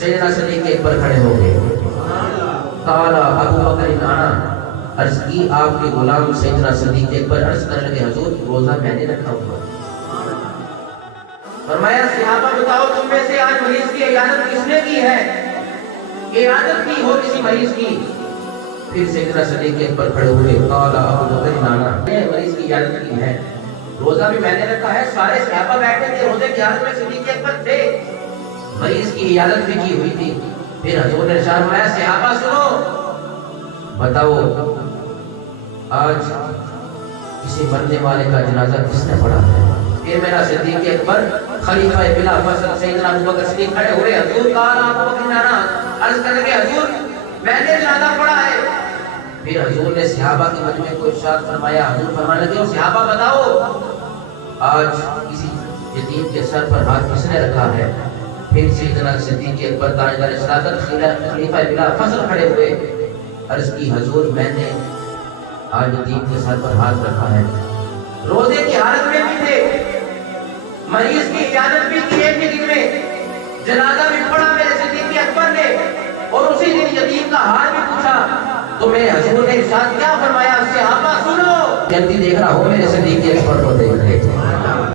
سیدنا صدیق اکبر کھڑے ہو گئے. قال ابو بکر انا، عرض کی آپ کے غلام سیدنا صدیق اکبر عرض کرنے لگے حضور روزہ میں نے رکھا ہوا. فرمایا صحابہ بتاؤ تم میں سے آج مریض کی عیادت کس نے کی ہے؟ عیادت کی ہو کسی مریض کی؟ پھر سیدنا صدیق اکبر کھڑے ہوئے. قال ابو بکر انا، مریض کی عیادت کی ہے، روزہ بھی میں نے رکھا ہے. سارے صحابہ بیٹھے تھے روزے کی حالت میں، صدیق اکبر تھے، مریض کی عیادت بھی کی ہوئی تھی. پھر حضور نے ارشاد فرمایا صحابہ سنو، بتاؤ آج کسی مرنے والے کا جنازہ کس نے پڑھا ہے؟ پھر میرا صدیق اکبر خلیفہ بلا فصل سیدنا ابو بکر صدیق کھڑے ہوئے. حضور قال ابو بکر انا، عرض کرنے کے حضور میں نے جنازہ پڑھا ہے. پھر حضور نے صحابہ کے مجمع کو ارشاد فرمایا. حضور فرمانے لگے صحابہ بتاؤ آج کسی یتیم کے سر پر ہاتھ کس نے رکھا ہے؟ پھر سیدنا صدیق اکبر تاجدار صداقت خلیفہ بلا فصل کھڑے ہوئے. عرض کی حضور میں نے آج یتیم کے سر پر ہاتھ رکھا ہے. روزے کی حالت میں بھی تھے، مریض کی عیادت بھی کی ایک دن میں، جنازہ بھی پڑھا میرے صدیق اکبر نے، اور اسی دن یتیم کا حال بھی پوچھا. تو میرے حضور نے ارشاد کیا فرمایا؟ صحابہ سنو، جلدی دیکھ رہا ہو میرے صدیق اکبر کو دیکھ رہے تھے.